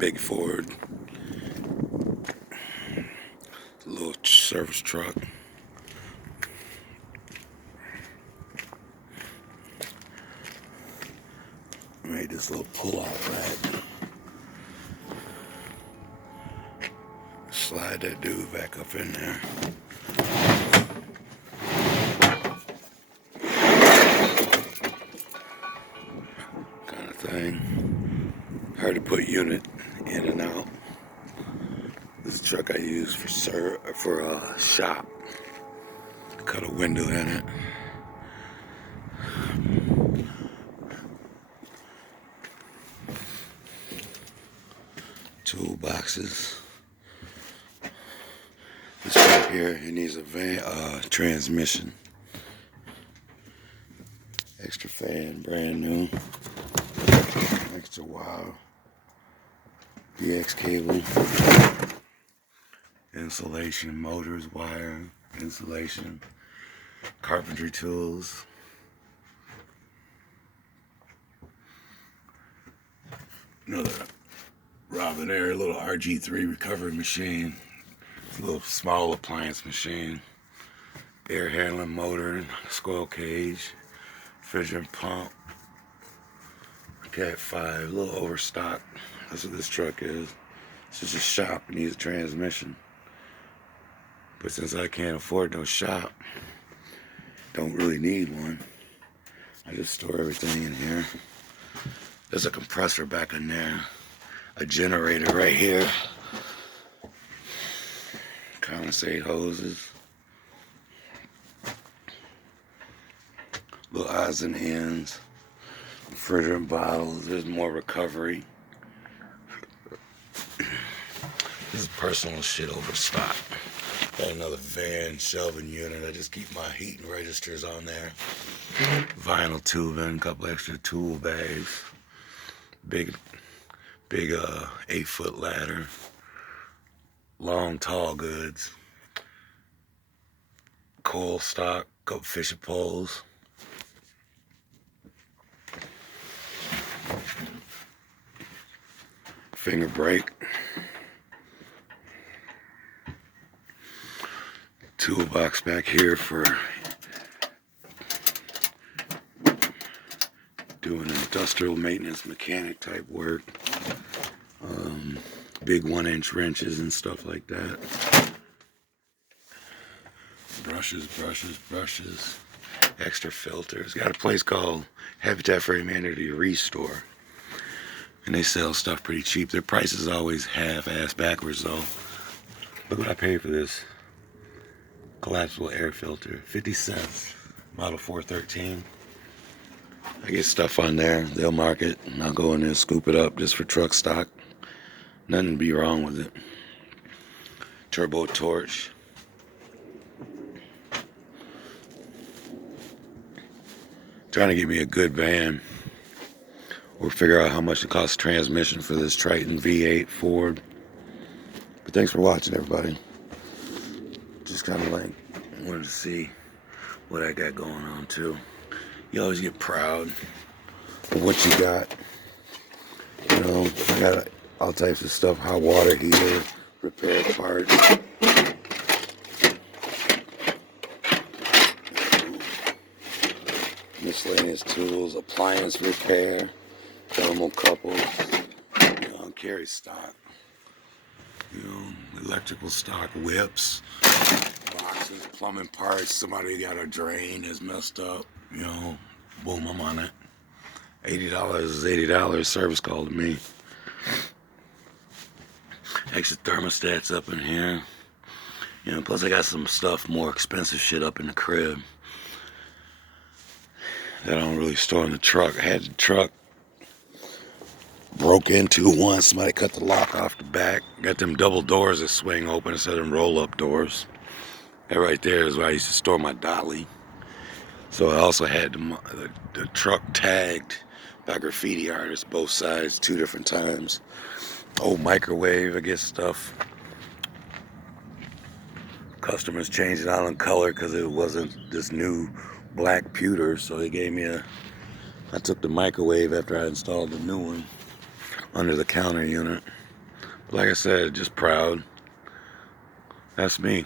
big Ford. It's a little service truck. Made this little pull-out rack. Slide that dude back up in there. Kind of thing. Hard to put unit in and out. This truck I use for a shop. Cut a window in it. Toolboxes. This truck here, it needs a transmission. Extra fan, brand new. Extra wire. BX cable. Insulation, motors, wire, insulation. Carpentry tools. Another Robin Air little RG3 recovery machine. It's a little small appliance machine. Air handling motor, squirrel cage, refrigerant pump, Cat 5, a little overstock. That's what this truck is. It's just a shop, it needs a transmission. But since I can't afford no shop, don't really need one. I just store everything in here. There's a compressor back in there. A generator right here. Condensate hoses. Little odds and ends. Refrigerant bottles. There's more recovery. This is personal shit overstock. Got another van shelving unit. I just keep my heating registers on there. Vinyl tubing, a couple extra tool bags. Big 8-foot ladder. Long, tall goods. Coil stock, couple fishing poles. Finger brake. Toolbox back here for doing industrial maintenance mechanic type work. Big 1-inch wrenches and stuff like that. Brushes. Extra filters. Got a place called Habitat for Humanity Restore. And they sell stuff pretty cheap. Their price is always half-ass backwards though. Look what I paid for this collapsible air filter. 50 cents. Model 413. I get stuff on there. They'll mark it. And I'll go in there and scoop it up just for truck stock. Nothing to be wrong with it. Turbo torch. Trying to get me a good van. Or figure out how much it costs transmission for this Triton V8 Ford. But thanks for watching, everybody. Just kind of like wanted to see what I got going on too. You always get proud of what you got. You know, I got all types of stuff, hot water heater, repair parts. Miscellaneous tools, appliance repair, thermocouples, carry stock, electrical stock, whips, boxes, plumbing parts. Somebody got a drain that's messed up, boom, I'm on it. $80 is $80 service call to me. Extra thermostats up in here. Plus I got some stuff, more expensive shit up in the crib that I don't really store in the truck. I had the truck broke into once. Somebody cut the lock off the back. Got them double doors that swing open instead of them roll-up doors. That right there is where I used to store my dolly. So I also had the truck tagged by graffiti artists, both sides, 2 different times. Old microwave, I guess stuff. Customers changed it out in color because it wasn't this new black pewter, so they gave me I took the microwave after I installed the new one under the counter unit. Like I said, just proud. That's me.